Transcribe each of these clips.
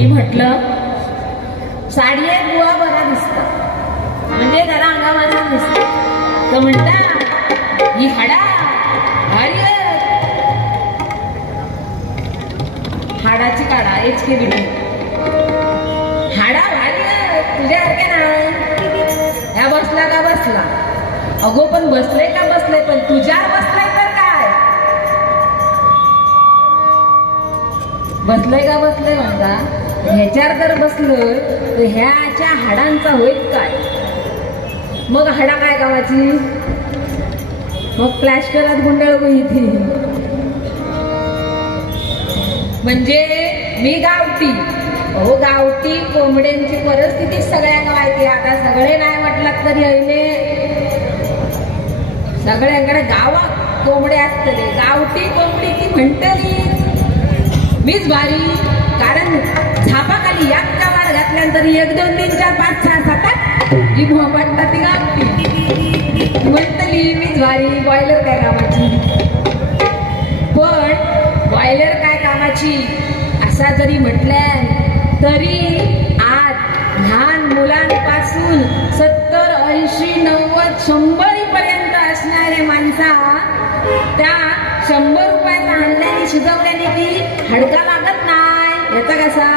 मी म्हटलं साडी एक बुवा बरा दिसता म्हणजे जरा अंगामाला दिसत तर म्हणता ही हाडा भारी हाडाची काढा एच के बिडी हाडा भारी तुझ्यासारख्या ना ह्या बसला का बसला अगो पण बसले का बसले पण तुझ्यावर बसलाय तर काय बसलंय का बसलंय म्हणता ह्याच्यावर जर बसलोय तर ह्याच्या हाडांचा होईल काय मग हाडा काय कामाची मग प्लॅस्टरात गुंडाळ इथे म्हणजे मी गावठी हो गावठी कोंबड्यांची परिस्थिती सगळ्यांना माहिती आता सगळे नाही म्हटलात तरी अहिले सगळ्यांकडे गावात कोंबडे असतले गावठी कोंबडी ती म्हणतली मीच भारी कारण झापाखाली एक कामार घातल्यानंतर 1 2 3 4 5 6 7 8 जी भोपटता ती गावठी म्हणतली मीच भारी बॉयलर काय कामाची पण बॉयलर काय कामाची असा जरी म्हटल्यान तरी आज लहान मुलांपासून 70 80 90 100 पर्यंत असणारे माणसा त्या 100 रुपयाचा आणल्याने शिजवल्याने ती हडका लागत नाही याचा कसा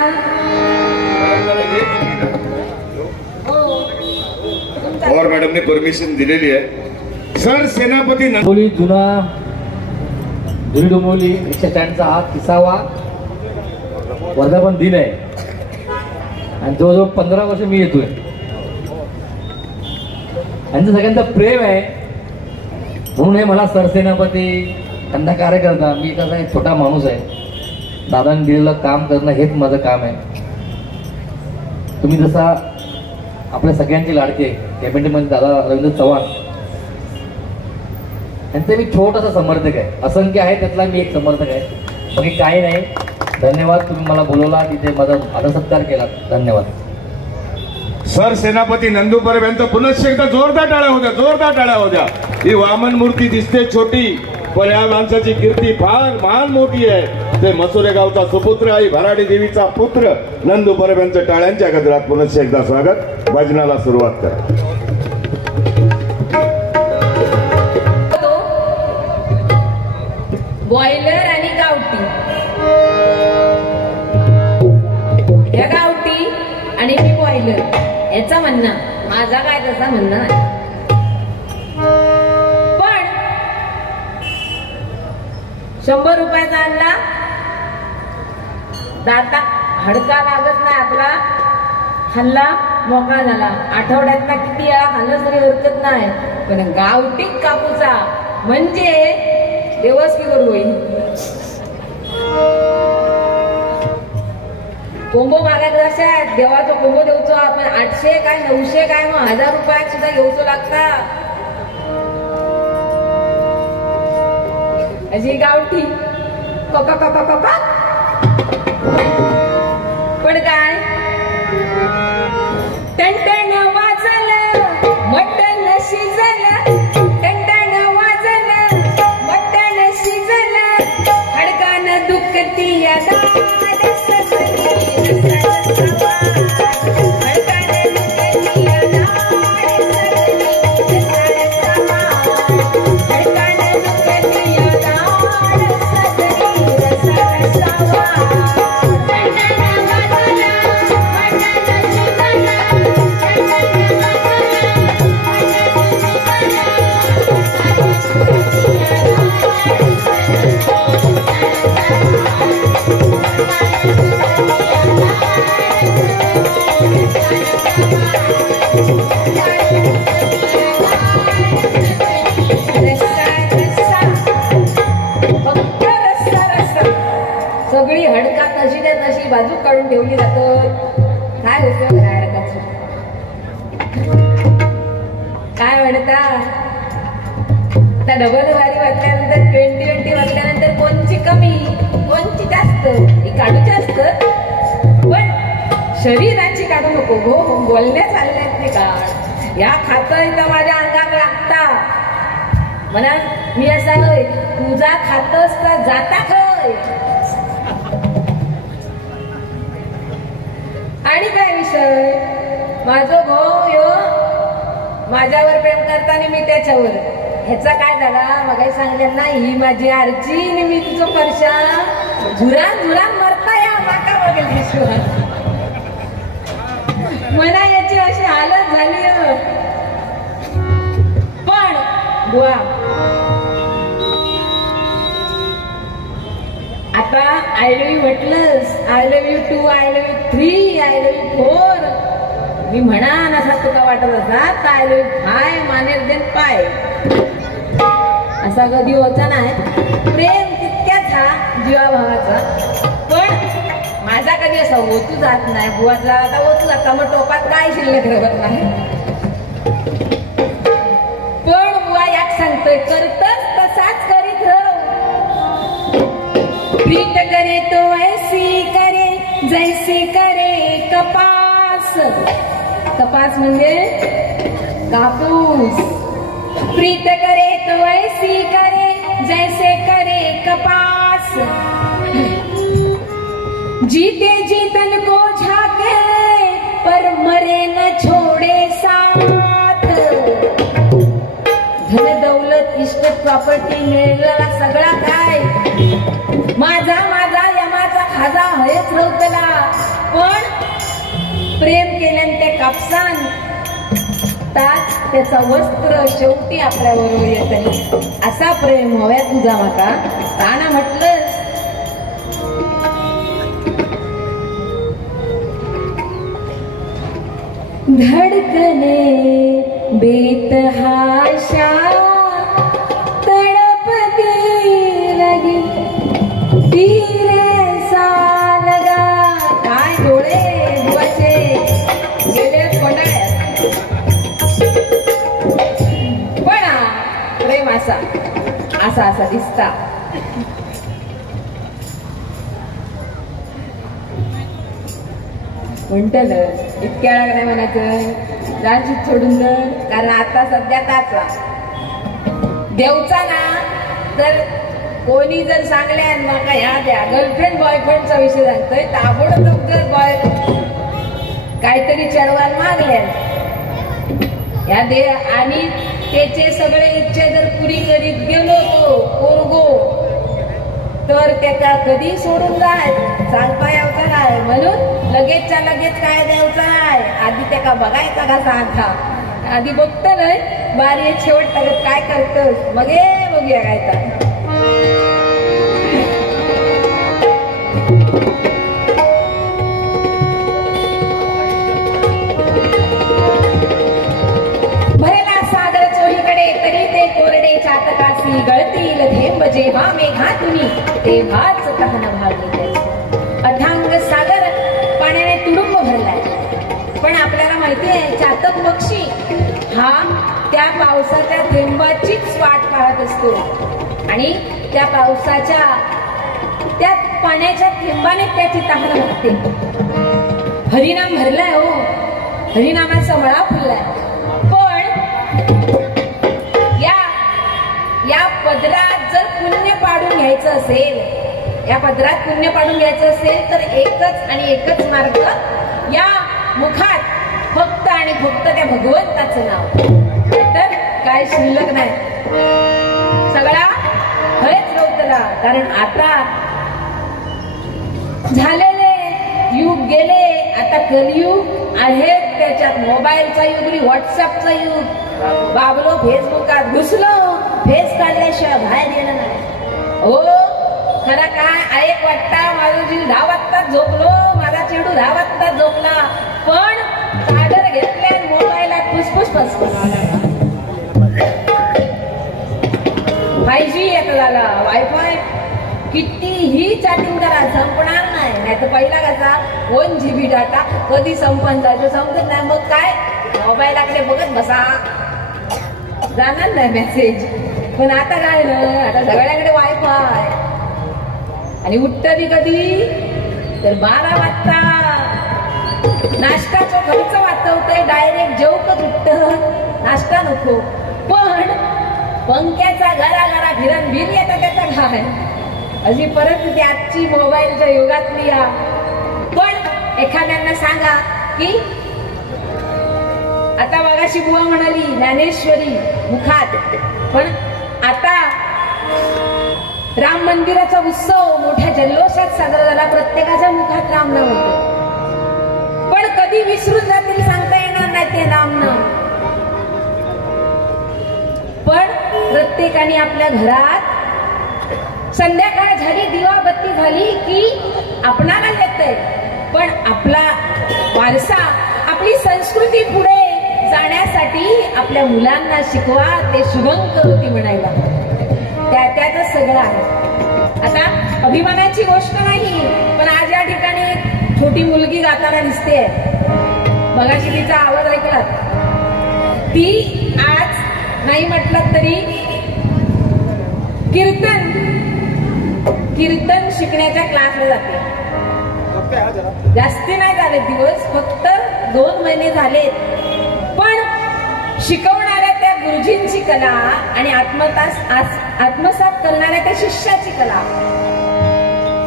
और मॅडम ने परमिशन दिलेली आहे सर सेनापती डोंबिवली जुना जुनी डोंबिवली 104 चा हा 30वा वर्धापन दिन आहे आणि जवळजवळ 15 वर्ष मी येतोय यांचं सगळ्यांचं प्रेम आहे म्हणून हे मला सरसेनापती त्यांना कार्यकर्ता मी कसा एक छोटा माणूस आहे दादांनी दिलेलं काम करणं हेच माझं काम आहे तुम्ही जसा आपल्या सगळ्यांचे लाडके कॅबिनेटमध्ये दादा रवींद्र चव्हाण यांचे मी छोटासा समर्थक आहे असंख्य आहे त्यातला मी एक समर्थक आहे बाकी काही नाही धन्यवाद तुम्ही मला बोलवला तिथे माझा आदरसत्कार केला धन्यवाद सर सेनापती नंदू परब यांचं पुनश्च एकदा जोरदार टाळ्या होत्या ही वामन मूर्ती दिसते छोटी पण या माणसाची कीर्ती फार महान मोठी आहे ते मसुरे गावचा सुपुत्र आई भराडी देवीचा पुत्र नंदू परब यांचं टाळ्यांच्या गजरात पुनश्च एकदा स्वागत भजनाला सुरुवात करा बॉयलर आणि गावठी या गावठी आणि मी बॉयलर याचा म्हणणं माझा काय तसा म्हणणं नाही पण 100 रुपयाचा आणला दाता हडका लागत नाही आपला खाल्ला मोकळा झाला आठवड्यातला किती वेळा खाल्लं तरी हरकत नाही पण गावठी कापूचा म्हणजे देवच की करू होईल कोंबो मागायला कशा आहेत देवाचा कोंबो देऊचो आपण 800 काय 900 काय मग 1000 रुपयात सुद्धा घेऊचो लागता अशी गावठी कोका कोका कोका पण काय टणटण वाजलं मटण शिजलं टणटण वाजलं मटण शिजलं हडकानं दुखती या सगळी हडका तशी त्या तशी बाजू काढून ठेवली जातात काय उपयोग आहे हडकाची काय म्हणता आता डबल वारी वाटल्यानंतर 20-20 वाटल्यानंतर कोणची कमी कोणची जास्त ही काढूची असत पण शरीराची काढू नको गो बोलण्या चालल्यात ते काढ या खातं इथं माझ्या अंगात लागता म्हणा मी असा होय तुझा खातस तर जाता खय माझो भाऊ यो माझ्यावर प्रेम करताना मी त्याच्यावर. ह्याचा काय झाला मग सांगलं ना, ही माझी आरची आणि मी तुझं परशा झुरान झुरान मरता या माका बघेल मला याची अशी हालत झाली. पण बुवा आता आय लव्ह यू म्हटलंस, I love you 2, I love you 3, I love you 4 मी म्हणा नसा तुका वाटत असतात आय लव्ह यू 5 मानेर देन पाय असा कधी होता नाही. प्रेम तितक्याच हा जीवाभावाचा. पण माझा कधी असा ओतू जात नाही. बुवातला आता ओतू जाता मग टोपात काय शिल्लक रवत नाही. पण बुवा याक सांगतोय करतच तसाच करीत राह. प्रीत करे तो ऐसी करे जैसे करे कपास. कपास म्हणजे कापूस. प्रीत करे तो ऐसी करे जैसे करे कपास. जीते जी तन को झाके पर मरे न छोड़े साथ. धन दौलत इस्टेट प्रॉपर्टी मिळालेला सगळा काय माझा माझा यमाचा खाजा हयच नव्हतला. पण प्रेम केल्याने ते कापसान तात त्याचा वस्त्र शेवटी आपल्याबरोबर येत. असा प्रेम हव्या तुझा माका ताना म्हटलंस. धडकने बेतहाशा तड़पती लगी तीरे सा लगा. काय डोळे बुवाचे गेले कोंडाळ्यात. पण प्रेम असा असा असा दिसता. म्हणतल इतक्या वेळा नाही म्हणायचं राजीत सोडून न. कारण आता सध्या ताचवा देवचा ना तर कोणी जर सांगल्या माका ह्या द्या गर्लफ्रेंड बॉयफ्रेंडचा विषय सांगतोय ताबडतोब जर बॉय काहीतरी चढवायला मागल्या ह्या दे आणि त्याचे सगळे इच्छा जर पुरी करीत गेलो तो पोरगो तर त्याचा कधी सोडून जाय सांगता यावचा नाही. म्हणून लगेचच्या लगेच काय द्यावचा आहे आधी त्याका बघायचा का सांगा. आधी बघत नाही बारी शेवट टाकत काय करतस मग हे बघूया काय. भरेला सागर चोहीकडे तरी ते कोरडे चातकासी गळतील थेंब जेव्हा मेघा तुम्ही तेव्हाच तहन भागले. अथांग सागर पाण्याने तुडुंब भरलाय. पण आपल्याला माहिती आहे चातक पक्षी हा त्या पावसाच्या थेंबाचीच वाट पाहत असतो आणि त्या पावसाच्या त्या पाण्याच्या थेंबाने त्याची तहान लागते. हरिनाम भरलाय हो, हरिनामाचा मळा फुललाय. पण या पदरात जर पुण्य पाडून घ्यायचं असेल, या पदरात पुण्य पाडून घ्यायचं असेल तर एकच आणि एकच मार्ग, या मुखात फक्त आणि फक्त त्या भगवंताचं नाव. तर काय शिल्लक नाही, सगळा हयच नव्हतला. कारण आता झालेले युग गेले, आता कलियुग आहे. त्याच्यात मोबाईलचा युग आणि व्हॉट्सअपचा युग. बाबलो फेसबुकात घुसलो, फेस काढल्याशिवाय बाहेर गेलं नाही. हो खरा काय ऐक वाटता माझं जीव 10 वाजताच झोपलो, माझा चेडू 10 वाजताच झोपला. पण सागर घेतले मोबाईलात फुसफुस फसफुस. 5G आता झाला, वायफाय कितीही चॅटिंग करा संपणार नाही तर पहिला कसा 1 GB डाटा कधी संपन जायचं समजत नाही. मग काय मोबाईलाकडे बघत बसा, जाणार नाही मेसेज. पण आता काय ना, आता सगळ्याकडे वायफाय. आणि उठतरी कधी तर 12 वाजता. नाश्ताचा खर्च वाचवतंय, डायरेक्ट जेवकच उठत, नाश्ता नको. पण पंख्याचा घरा घरा फिरण बिल येतं त्याचा काय अशी परिस्थिती आजची मोबाईलच्या युगातली. पण एखाद्यांना सांगा की आता मगाशी बुवा म्हणाली ज्ञानेश्वरी मुखात, पण आता राम मंदिराचा उत्सव मोठ्या जल्लोषात साजरा झाला, प्रत्येकाच्या मुखात रामनाम होतं. पण कधी विसरून जातील सांगता येणार नाही ते रामनाम. पण प्रत्येकाने आपल्या घरात संध्याकाळ झाली, दिवा बत्ती झाली की आपणाला येतंय, पण आपला वारसा, आपली संस्कृती पुढे जाण्यासाठी आपल्या मुलांना शिकवा, ते शुभं करोती म्हणायला. त्यातच सगळं आहे. आता अभिमानाची गोष्ट नाही, पण आज या ठिकाणी एक छोटी मुलगी गाताना दिसते. मगाशी तिचा आवाज ऐकला. ती आज नाही म्हटलं तरी कीर्तन शिकण्याच्या क्लासला जाते. जास्ती नाही झाले दिवस, फक्त 2 महिने झालेत. पण शिकवणाऱ्या त्या गुरुजींची कला आणि आत्मसात करणाऱ्या त्या शिष्याची कला,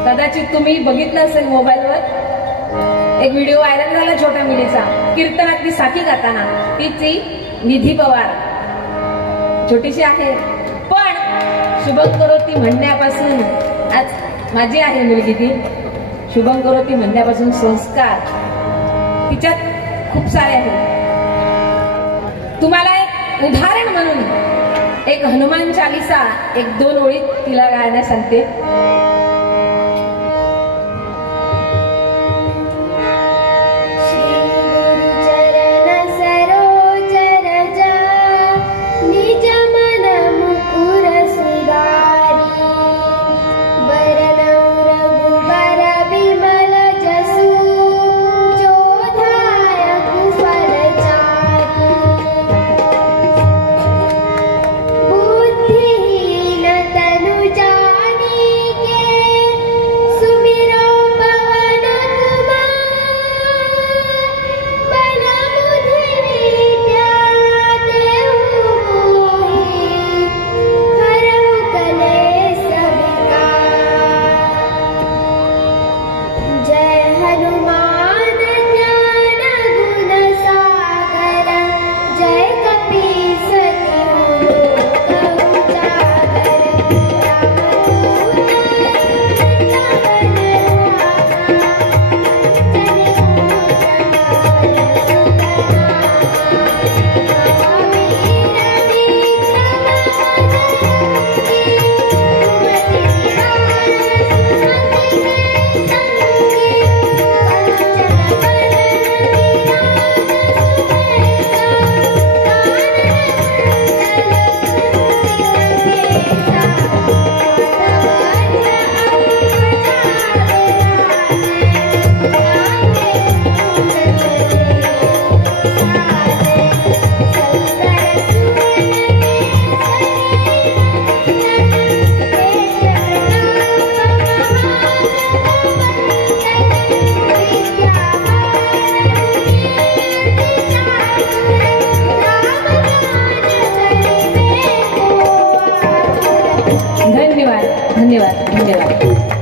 कदाचित तुम्ही बघितलं असेल मोबाईलवर एक व्हिडिओ व्हायरल झाला छोट्या मुलीचा, कीर्तनातली साखी गाताना. तिची निधी पवार छोटीशी आहे, पण शुभं करोती म्हणण्यापासून, आज माझी आहे मुलगी ती, शुभं करोती म्हणण्यापासून संस्कार तिच्यात खूप सारे आहेत. तुम्हाला एक उदाहरण म्हणून एक हनुमान चालीसा 1-2 ओळीत तिला गायला सांगते.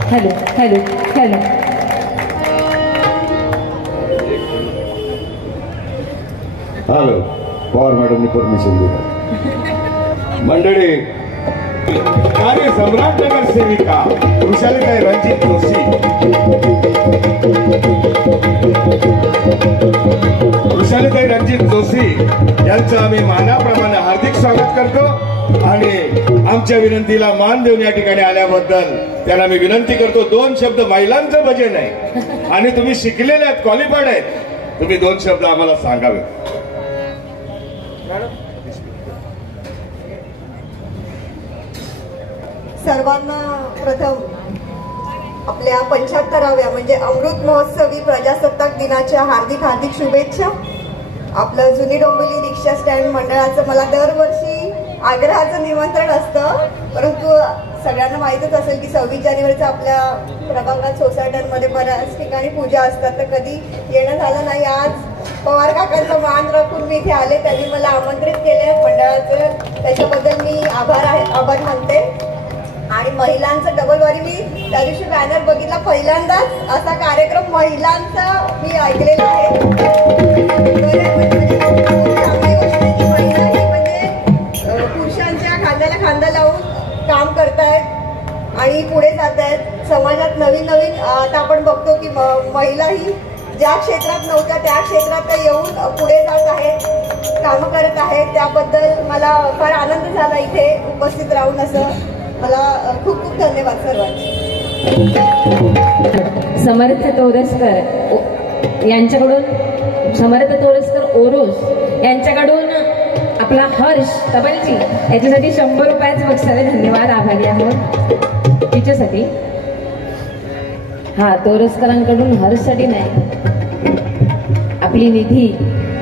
Hello hello hello. Hello, Pawar मॅडमनी परमिशन दिलं. मंडळी, कार्य सम्राट नगर सेविका वृषालीताई रणजित जोशी, वृषालीताई रणजित जोशी यांचं आम्ही मानाप्रमाणे हार्दिक स्वागत करतो आणि आमच्या विनंतीला मान देऊन या ठिकाणी आल्याबद्दल त्यांना मी विनंती करतो. 2 शब्द, महिलांचं भजन आहे आणि तुम्ही शिकलेले आहेत, क्वालिफाईड आहेत, तुम्ही 2 शब्द आम्हाला सांगावे. सर्वांना प्रथम आपल्या 75व्या म्हणजे अमृत महोत्सवी प्रजासत्ताक दिनाच्या हार्दिक हार्दिक शुभेच्छा. आपलं जुनी डोंबिवली रिक्षा स्टँड मंडळाचं मला दरवर्षी आग्रहाचं निमंत्रण असतं, परंतु सगळ्यांना माहीतच असेल की 26 जानेवारीचा आपल्या प्रभागात सोसायट्यांमध्ये बऱ्याच ठिकाणी पूजा असतात, तर कधी येणं झालं नाही. आज पवार काकांचा मान राखून मी इथे आले, त्यांनी मला आमंत्रित केले मंडळाचं, त्याच्याबद्दल मी आभार मानते. आणि महिलांचं डबल वारी मी त्या दिवशी बॅनर बघितला, पहिल्यांदाच असा कार्यक्रम महिलांचा मी ऐकलेला आहे. चांगली गोष्ट आहे की महिला ही म्हणजे पुरुषांच्या खांद्याला खांदा लावून काम करतायत आणि पुढे जात आहेत. समाजात नवीन नवीन आता आपण बघतो की महिला ही ज्या क्षेत्रात नव्हत्या त्या क्षेत्रात येऊन पुढे जात आहेत, कामं करत आहेत. त्याबद्दल मला फार आनंद झाला इथे उपस्थित राहून. असं मला खूप खूप धन्यवाद सर्वांचे. समर्थ तोरसकर यांच्याकडून, समर्थ तोरसकर ओरोस यांच्याकडून आपला हर्ष तबलजी याच्यासाठी 100 रुपयाचं बक्षीस. धन्यवाद, आभारी आहोत तिच्यासाठी. हा, तोरसकरांकडून हर्षसाठी नाही, आपली निधी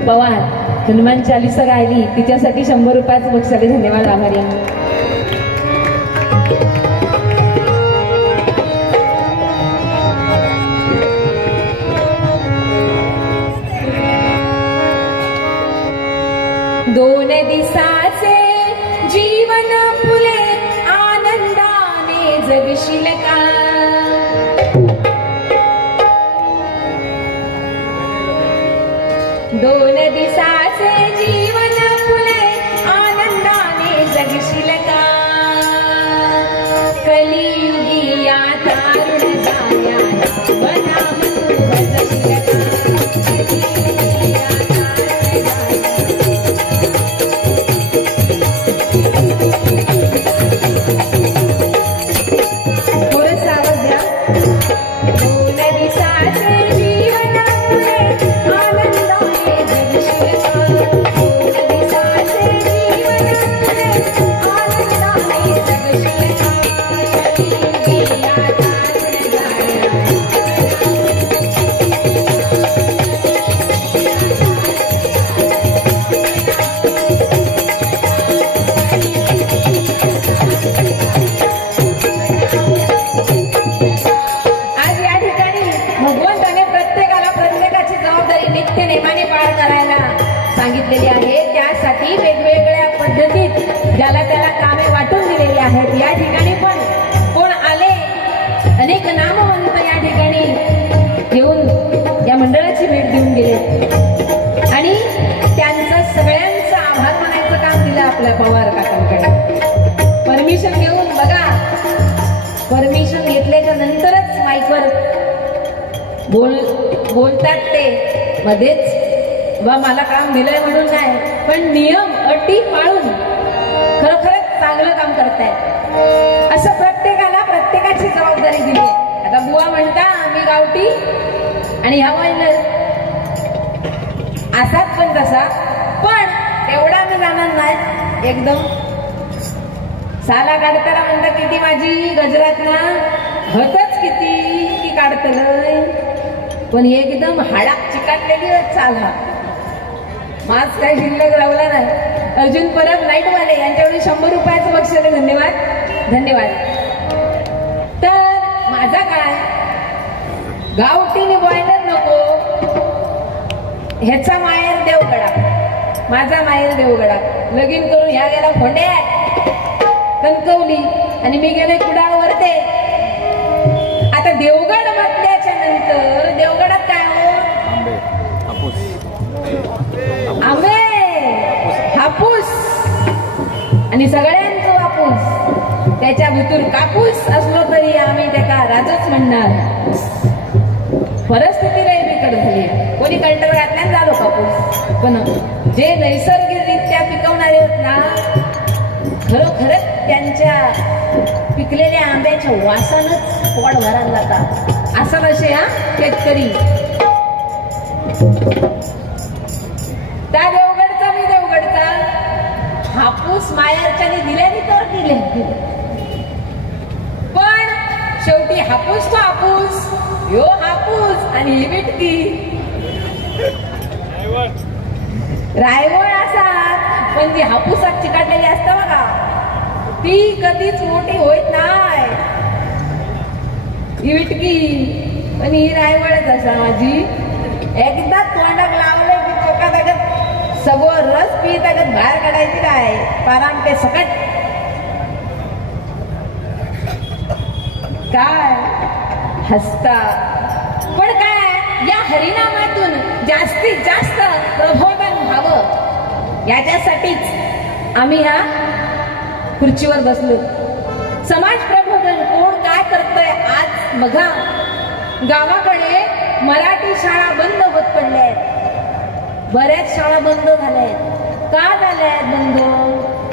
पवार हनुमान चालीसा गायली तिच्यासाठी 100 रुपयाचं बक्षीस. धन्यवाद, आभारी आहोत. दोन दिसाचे जीवन फुले आनंदाने जगशील का. दोन दिसाचे जीवन फुले आनंदाने जगशील का. कलियुगी या तारुण जाया नाम तू भजशील का. सांगितलेली आहे. त्यासाठी वेगवेगळ्या पद्धतीत ज्याला त्याला कामे वाटून दिलेली आहेत. या ठिकाणी पण कोण आले, अनेक नामवंत या ठिकाणी येऊन या मंडळाची भेट देऊन गेले आणि त्यांचं सगळ्यांचं आभार मानायचं काम दिलं आपल्या पवार काकांकडे. परमिशन घेऊन बघा, परमिशन घेतल्याच्या नंतरच माईकवर बोलतात ते. मध्येच बा मला काम दिलंय म्हणून नाही, पण नियम अटी पाळून खरोखरच चांगलं काम करतायत. असं प्रत्येकाला प्रत्येकाची जबाबदारी दिली. आता बुवा म्हणता मी गावठी आणि ह्या महिन्यात असाच पण तसा, पण तेवढा मी जाणार नाही. एकदम साला काढताना म्हणता किती माझी गजरात ना हतच किती की काढतलंय, पण एकदम हाडाक चिकाटलेली चाल. हा मास्क काही शिल्लक लावला नाही. अर्जुन परब लाईटवाले यांच्याकडून 100 रुपयाचं बक्षीस. धन्यवाद, धन्यवाद. तर माझा काय गावठीने बॉयलर नको, ह्याचा माहेर देवगडा, माझा माहेर देवगडा. लगीन करून ह्या गेला खोंड्या कणकवली आणि मी गेले कुडाळ वरते. आता देवगड म्हटल्याच्या नंतर देवगडात काय हो, आंबे हापूस आणि सगळ्यांचं वापूस. त्याच्या भीतूर कापूस असलो तरी आम्ही त्याला राजच म्हणणार. परिस्थिती लय बिकट झाली. कोणी कल्टवरातल्या झालो कापूस, पण जे नैसर्गिकरित्या पिकवणारे होत ना, खरोखरच त्यांच्या पिकलेल्या आंब्याच्या वासानच पोट भरायला जातात. असं नसे हा शेतकरी. त्या देवगडचा मी देवगडचा हापूस मायाच्याने दिल्याने तर दिले, पण शेवटी हापूस तो हापूस, यो हापूस आणि ही बिटकी रायवळ असतात. पण जी हापूसात चिकाटलेली असतं बघा, ती कधीच मोठी होत नाही. ही बिटकी पण ही रायवळच असा माझी. एकदा तोंडाक लावले की चोकात अगत सगळं रस पीत अगत बाहेर काढायची काय पाराम ते सकट. काय हसता. पण काय या हरिनामातून जास्तीत जास्त प्रबोधन व्हावं याच्यासाठीच आम्ही ह्या खुर्चीवर बसलो. समाज प्रबोधन कोण काय करतंय. आज बघा गावाकडे मराठी शाळा बंद होत पडल्या आहेत. बऱ्याच शाळा बंद झाल्या आहेत. का झाल्या आहेत बंद?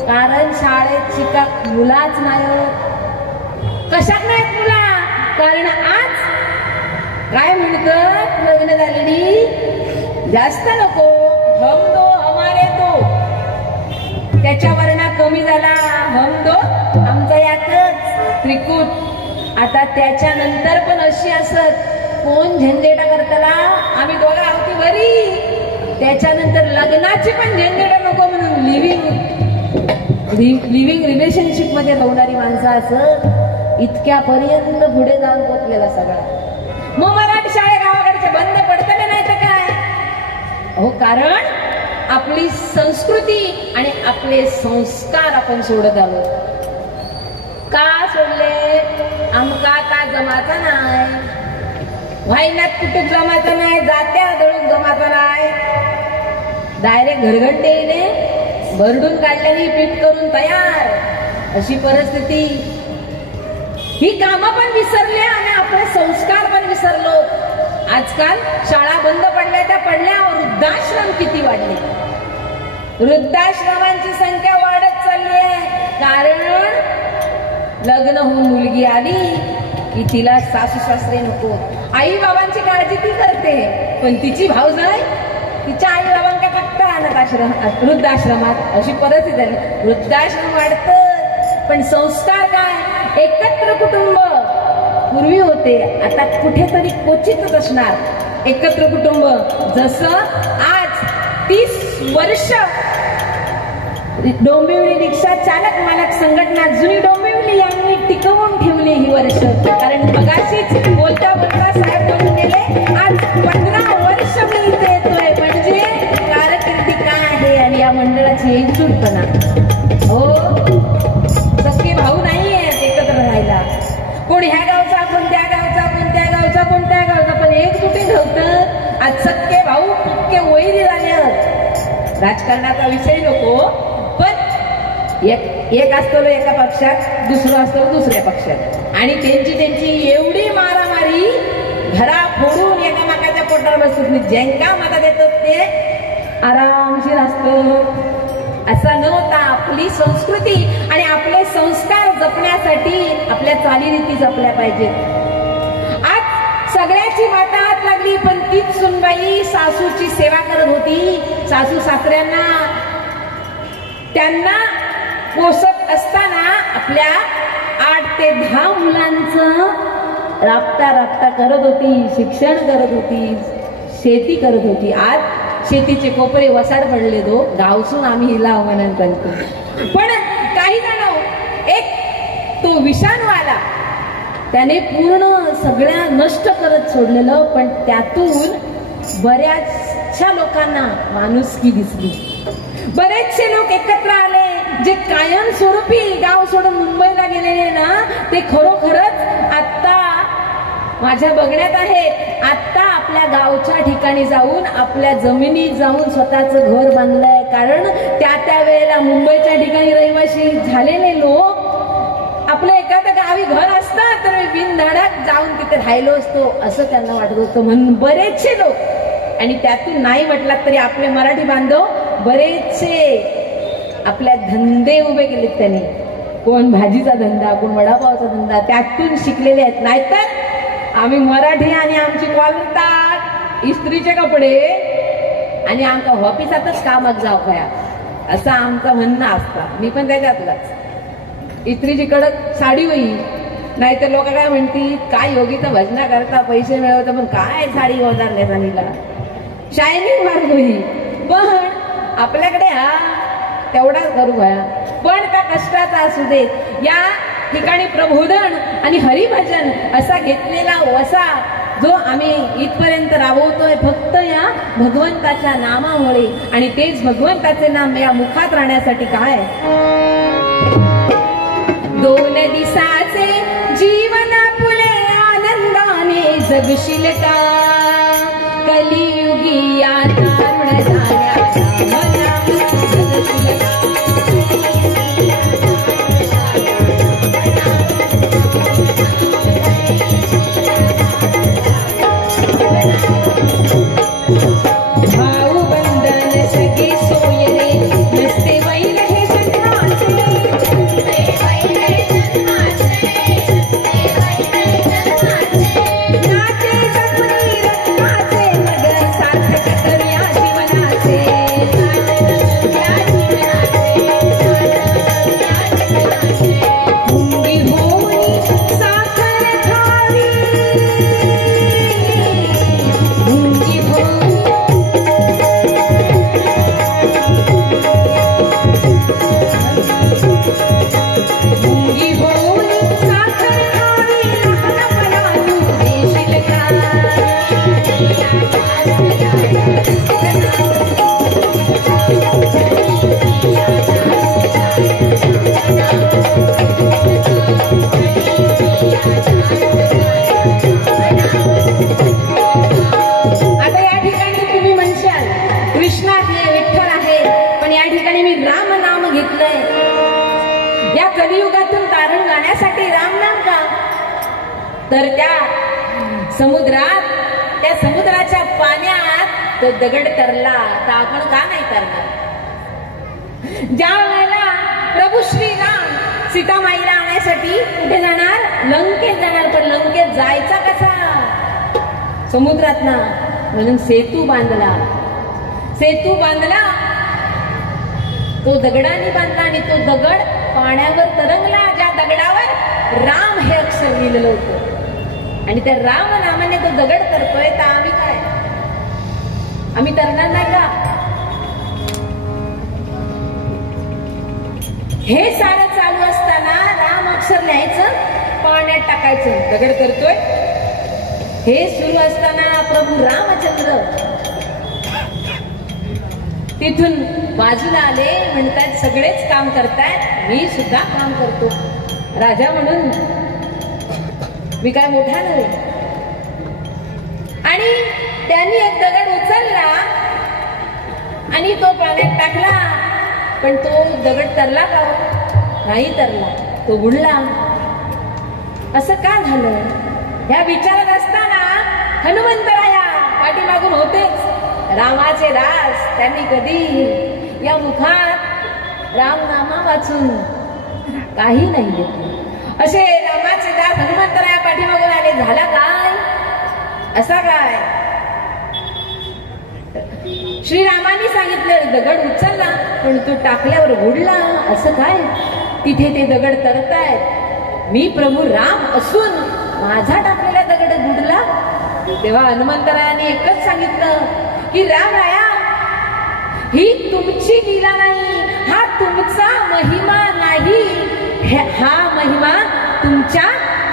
कारण शाळेत शिका मुलाच नाही. कशात नाहीत मुला? कारण आज काय म्हणतं लग्न झालेली जास्त नको, हम दो हमारे दो. त्याच्यावर ना कमी झाला, हम दो आमचा याकच त्रिकूट. आता त्याच्यानंतर पण अशी असत कोण झंझेटा करताला, आम्ही दोघं आहोती बरी. त्याच्यानंतर लग्नाची पण झंझेटा नको म्हणून लिव्हिंग रिलेशनशिप मध्ये राहणारी माणसं असत. इतक्यापर्यंत पुढे जाऊन पोचलेला सगळा. मग मराठी शाळे गावाकडचे बंद पडतले नाही तर काय हो? कारण आपली संस्कृती आणि आपले संस्कार आपण सोडत आलो. का सोडले? आमका का जमाचा नाही, वाहिन्यात कुटुंब जमाचा नाही, जात्या दळून जमाचा नाही. डायरेक्ट घरघंटेने भरडून काढल्याने पीठ करून तयार, अशी परिस्थिती. ही कामं पण विसरले आणि आपले संस्कार पण विसरलो. आजकाल शाळा बंद पडल्या, त्या पडल्या. वृद्धाश्रम किती वाढले. वृद्धाश्रमांची संख्या वाढत चालली आहे. कारण लग्न होऊन मुलगी आली की तिला सासू सासरे नको. आई बाबांची काळजी ती करते, पण तिची भावजाई तिच्या आई बाबांका फक्त अनाथ वृद्धाश्रमात. अशी परिस्थिती झाली. वृद्धाश्रम वाढतं, पण संस्कार काय? एकत्र कुटुंब पूर्वी होते, आता कुठेतरी क्वचितच असणार एकत्र कुटुंब. जसं आज 30 वर्ष डोंबिवली रिक्षा चालक मालक संघटना जुनी डोंबिवली यांनी टिकवून ठेवली ही वर्ष. कारण मगाशीच बोलता बोलता साहेब बोलून गेले, आज 15 वर्ष मी इथे येतोय. म्हणजे कारकिर्दी काय आहे आणि या मंडळाची एकजूटपणा. हो, सख्खे भाऊ नाही आहेत एकत्र राहायला. कोण ह्या गावचा, कोण त्या गावचा, कोण त्या गावचा, कोण त्या गावचा, पण एकजुटीत होतं. आज सख्खे भाऊ इतके वैरी झाले. राजकारणाचा विषय नको, पण एक असतो एका पक्षात, दुसरं असतो दुसऱ्या पक्षात, आणि त्यांची एवढी मारामारी, घरा फोडून एकामेकाच्या पोटावर बसत नाही. ज्यांका मत देतात ते आरामशीर असतं. असा न होता आपली संस्कृती आणि आपले संस्कार जपण्यासाठी आपल्या चालीरीती जपल्या पाहिजेत. आज सगळ्याची वाटात लागली, पण तीच सुनबाई सासूची सेवा करत होती. सासू सासऱ्यांना त्यांना पोसत असताना आपल्या 8 ते 10 मुलांचं राबता करत होती, शिक्षण करत होती, शेती करत होती. आज शेतीचे कोपरे वसाड पडले. गावसून आम्ही हिला आव्हान करतो. पण काही जण एक तो विषाणू आला, त्याने पूर्ण सगळ्या नष्ट करत सोडलेलं. पण त्यातून बऱ्याचशा लोकांना माणुसकी दिसली. बरेचसे लोक एकत्र आले, जे कायमस्वरूपी गाव सोडून मुंबईला गेलेले ना, ते खरोखरच आता माझ्या बघण्यात आहेत. आता आपल्या गावच्या ठिकाणी जाऊन, आपल्या जमिनीत जाऊन स्वतःचं घर बांधलंय. कारण त्या वेळेला मुंबईच्या ठिकाणी रहिवासी झालेले लोक आपलं एखादं गावी घर असतं तर बिनधडक जाऊन तिथे राहिलो असतो असं त्यांना वाटत होतं. म्हणून बरेचसे लोक, आणि त्यातून नाही म्हटलात तरी आपले मराठी बांधव बरेचसे आपल्या धंदे उभे केलेत त्यांनी. कोण भाजीचा धंदा, कोण वडापावचा धंदा, त्यातून शिकलेले आहेत. नाहीतर आम्ही मराठी आणि आमची कॉलतात इस्त्रीचे कपडे आणि आमका ऑफिसातच कामात जाऊ काय असं आमचं म्हणणं असतं. मी पण त्याच्यातलाच. इस्त्रीची कडक साडी होई, नाहीतर लोक काय म्हणतील, काय योगीचं भजना करता, पैसे मिळवता, पण काय साडी वजारल्या सांगितला, शायनिंग मार्ग होई. पण आपल्याकडे हा तेवढाच करू भया, पण त्या कष्टाचा असू दे. या ठिकाणी प्रबोधन आणि हरिभजन असा घेतलेला वसा जो आम्ही इथपर्यंत राबवतोय फक्त या भगवंताच्या नामामुळे, आणि तेच भगवंताचे नाम या मुखात राहण्यासाठी. काय 2 दिवसाचे जीवन जगशील का कलियुगी या दारुण झाल्या मला जगशील का भाऊ बंधन सगळे सोय रे नसते वैर हे जन्माचे नाते जगणी रत्नाचे मग सार्थक करूया जीवनाचे मुंगी होऊन साखर खावी मुंगी होऊन मुंगी होऊन साखर खावी लहानपणा तू देशील का आता या ठिकाणी तुम्ही म्हणशाल कृष्ण आहे विठ्ठल आहे पण या ठिकाणी मी राम नाम घेतलंय या कलियुगातून तारण गाण्यासाठी राम नाम का तर त्या समुद्राच्या पाण्यात तो दगड तरला तर आपण का नाही तरणार ज्या वेळेला प्रभू श्रीराम सीतामाईला आणण्यासाठी कुठे जाणार लंकेत जाणार पण लंकेत जायचा कसा समुद्रात ना म्हणून सेतू बांधला तो दगडाने बांधला आणि तो दगड पाण्यावर तरंगला ज्या दगडावर राम हे अक्षर लिहिलेलं होतं आणि त्या राम नामाने तो दगड तरतोय तर आम्ही काय आम्ही तरणार नाही का हे सारं चालू असताना राम अक्षर लिहायचं पाण्यात टाकायचं दगड करतोय हे सुरू असताना प्रभू रामचंद्र तिथून बाजूला आले म्हणतात सगळेच काम करतायत मी सुद्धा काम करतो राजा म्हणून मी काय मोठा नव्हे आणि त्यांनी एक दगड उचलला आणि तो पाण्यात टाकला पण तो दगड तरला का नाही तरला तो बुडला असं का झालं ह्या विचारात असताना हनुमंतराया पाठीमागून होतेच रामाचे दास त्यांनी कधी या मुखात रामनामा वाचून काही नाही घेतलं असे रामाचे दास हनुमंतराया पाठीमागून आले झाला काय असा काय श्रीरामांनी सांगितलं दगड उचलला पण तो टाकल्यावर बुडला असं काय तिथे ते दगड तरतायत मी प्रभू राम असून माझा टाकलेला दगड बुडला तेव्हा हनुमंतरायाने एकच सांगितलं की रामराया ही तुमची लीला नाही हा तुमचा महिमा नाही हा महिमा तुमच्या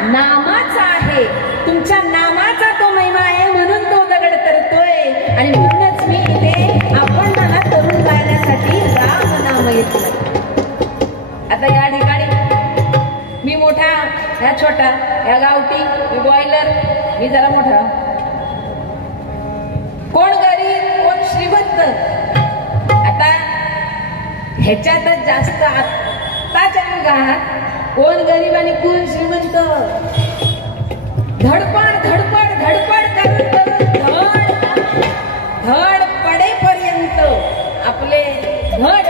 नामाचा आहे तुमच्या नामाचा तो महिमा आहे म्हणून तो दगड तरतोय आणि म्हणूनच मी इथे आपण मला तरुण गायण्यासाठी राम नाम घेतलं आता या ठिकाणी मी मोठा ह्या छोटा ह्या गावठी मी बॉयलर मी जरा मोठा कोण गरीब कोण श्रीमंत आता ह्याच्यातच जास्त आत्ताच्या युगात कोण गरीब आणि कोण श्रीमंत धडपड धडपड धडपड करून धड पडेपर्यंत आपले धड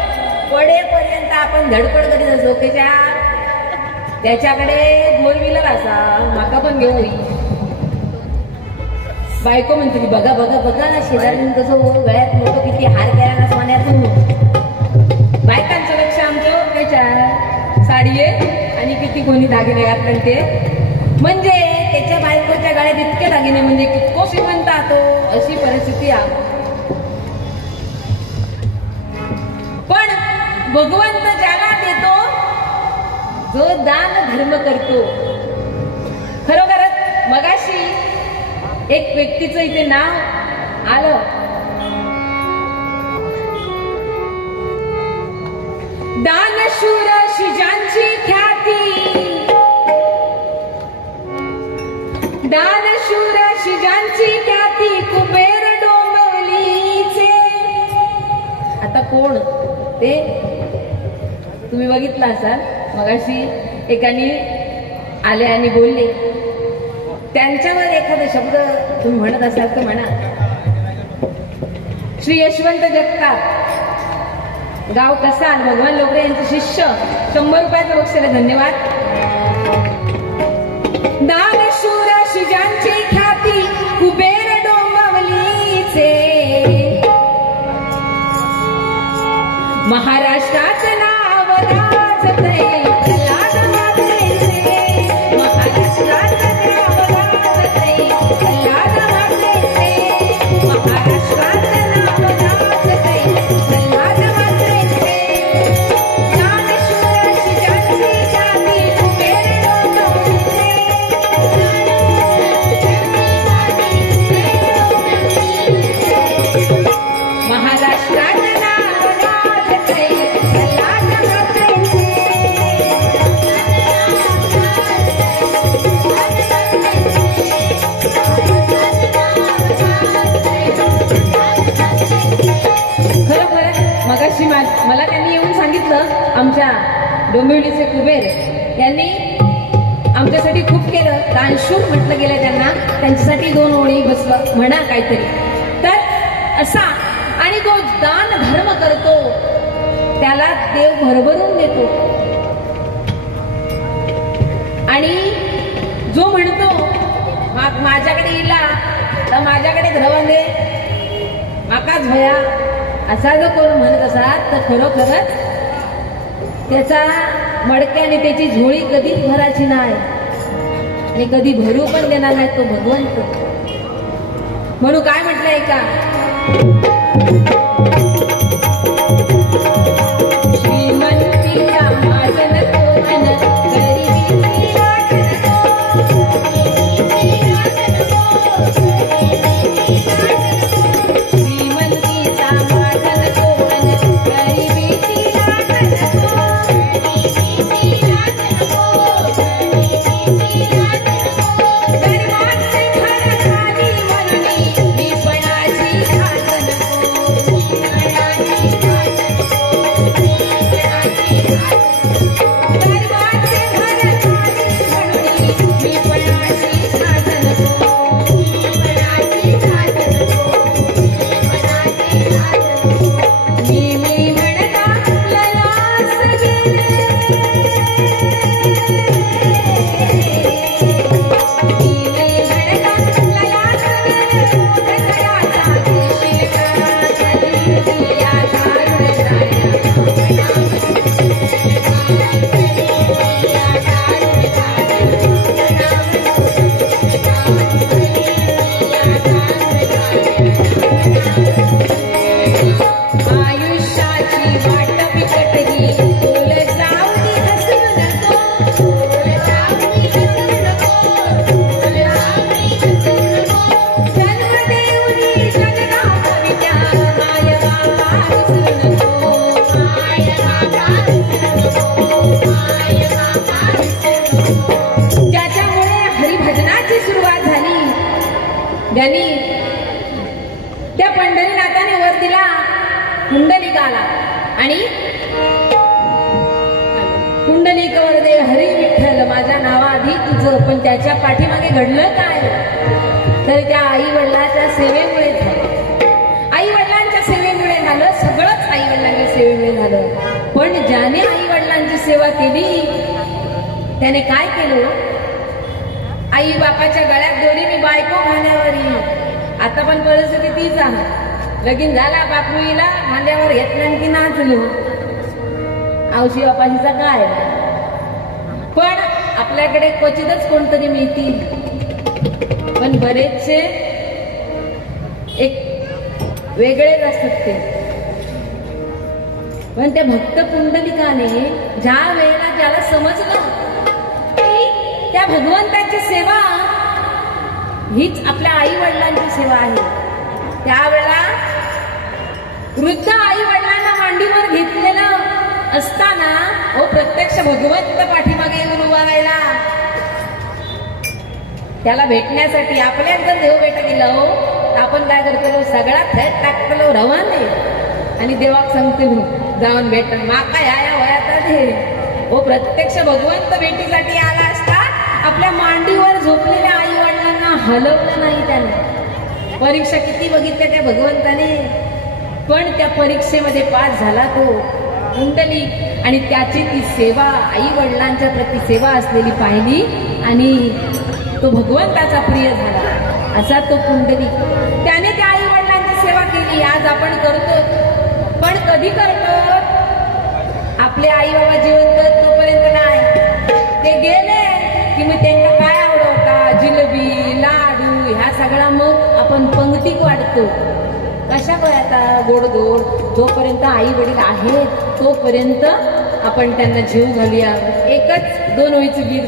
पडेपर्यंत आपण धडपड करीत असो त्याच्याकडे फोर व्हीलर असा माका पण घेऊ बायको म्हणते की बघा बघा बघा ना शेजारी कसं गळ्यात लोक किती हार केला ना सोन्यातून बायकांचं लक्ष आमचं त्याच्या साडी आहे आणि किती कोणी दागिने घातले ते म्हणजे त्याच्या बायकोच्या गळ्यात इतके दागिने म्हणजे कितको श्रीमंत आतो अशी परिस्थिती आहे पण भगवंत ज्याला देतो जो दान धर्म करतो खरोखरच मगाशी एक व्यक्तीचं इथे नाव आलं दानशूर शिजांची ख्याती दानशूर शिजांची ख्याती कुबेर डोंबिवलीचे. आता कोण ते तुम्ही बघितलं असाल. मगाशी एकाने आले आणि बोलले, त्यांच्यावर एखादा शब्द तुम्ही म्हणत असाल तर म्हणा. श्री यशवंत जगताप, गाव कसाल, भगवान लोकरे यांचे शिष्य. 100 रुपयाचं बक्षीस आहे. धन्यवाद. दानशूर शिजांची ख्याती कुबेर डोंबिवलीचे. महाराष्ट्रात नाव गाजतंय प्रल्हाद म्हात्रेचे. महाराष्ट्रात नाव गाजतंय प्रल्हाद म्हात्रेचे. महाराष्ट्रात नाव गाजतंय प्रल्हाद म्हात्रेचे. दानशूर शिजांची ख्याती कुबेर डोंबिवलीचे. महाराष्ट्रात नाव गाजतंय प्रल्हाद म्हात्रेचे. खरोखर मगाशी मला त्यांनी येऊन सांगितलं, आमच्या डोंबिवलीचे कुबेर यांनी आमच्यासाठी खूप केलं. दानशूर म्हटलं गेलं त्यांना. त्यांच्यासाठी 2 ओळी बसलं म्हणा काहीतरी. तर असा आणि जो दान धर्म करतो त्याला देव भरभरून देतो. आणि जो म्हणतो माझ्याकडे इला तर माझ्याकडे धरवंदे आकाश भया, असा जो कोण म्हणत असाल तर खरोखरच त्याचा मडक्याने त्याची झोळी कधीच भरायची नाही आणि कधी भरू पण देणार नाही तो भगवंत. म्हणून काय म्हटलंय का, श्रीमंतीला माझं नको मन, गरिबीची वाट नको. श्रीमंतीचा माझं नको मन, गरिबीची वाट नको. गरिबांचे घर खाली म्हणून मी पणाची घात नको. गरिबांचे घर खाली म्हणून मी पणाची घात नको. मी म्हणता ललास गेले. आयुष्याची वाट बिकटली, बोल जाऊ दे हसू नको. जन्म देऊनी जगदा कविता, माय बाबा विसरू नको. ज्याच्यामुळे हरिभजनाची सुरुवात झाली, ज्यांनी त्या पंढरीनाथाने वर दिला कुंडलिकाला आणि कुंडलिकावर दे हरी विठ्ठल माझ्या नावाआधी तुझं. पण त्याच्या पाठीमागे घडलं काय, तर त्या आई वडिलांच्या सेवेमुळे झालं. आई वडिलांच्या सेवेमुळे झालं, सगळंच आई वडिलांच्या सेवेमुळे झालं. पण ज्याने आई वडिलांची सेवा केली त्याने काय केलं, आई बापाच्या गळ्यात दोरी मी बायको खाण्यावर येईल. आता पण परिस्थिती तीच आहे. लगीन झाला बापूईला खांद्यावर घेतलं की नाचलो. औशी बापाशीचा काय, पण आपल्याकडे क्वचितच कोणतरी मिळतील. पण बरेचसे एक वेगळेच असतात ते. पण त्या भक्त पुंडलिकाने ज्या वेळेला ज्याला समजलं की त्या भगवंताची सेवा हीच आपल्या आई वडिलांची सेवा आहे, त्यावेळेला वृद्ध आई वडिलांना मांडीवर घेतलेलं असताना प्रत्यक्ष भगवंत पाठीमागे येऊन उभा राहिला. त्याला भेटण्यासाठी आपल्याला जर देव भेट दिला हो तर आपण काय करतो सगळा थेट टाकतलो रवाने आणि देवाक सांगतो जाऊन भेट माका या वयात आधी हो प्रत्यक्ष भगवंत भेटीसाठी आला असता आपल्या मांडीवर झोपलेल्या आई वडिलांना हलवलं नाही त्याने परीक्षा किती बघितल्या त्या भगवंताने पण त्या परीक्षेमध्ये पास झाला तो कुंडली आणि त्याची ती सेवा आई वडिलांच्या प्रती सेवा असलेली पाहिली आणि तो भगवंताचा प्रिय झाला असा तो कुंडली त्याने त्या आई वडिलांची सेवा केली आज आपण करतो पण कधी करतो आपले आई बाबा जिवंत तोपर्यंत नाही ते गेले की मग त्यांना काय आवडवता जिलेबी लाडू ह्या सगळा मग आपण पंक्तीक वाढतो कशा आता गोड गोड जोपर्यंत आई वडील आहेत तोपर्यंत आपण त्यांना जीव घालूया एकच 2 ओळीचं गीत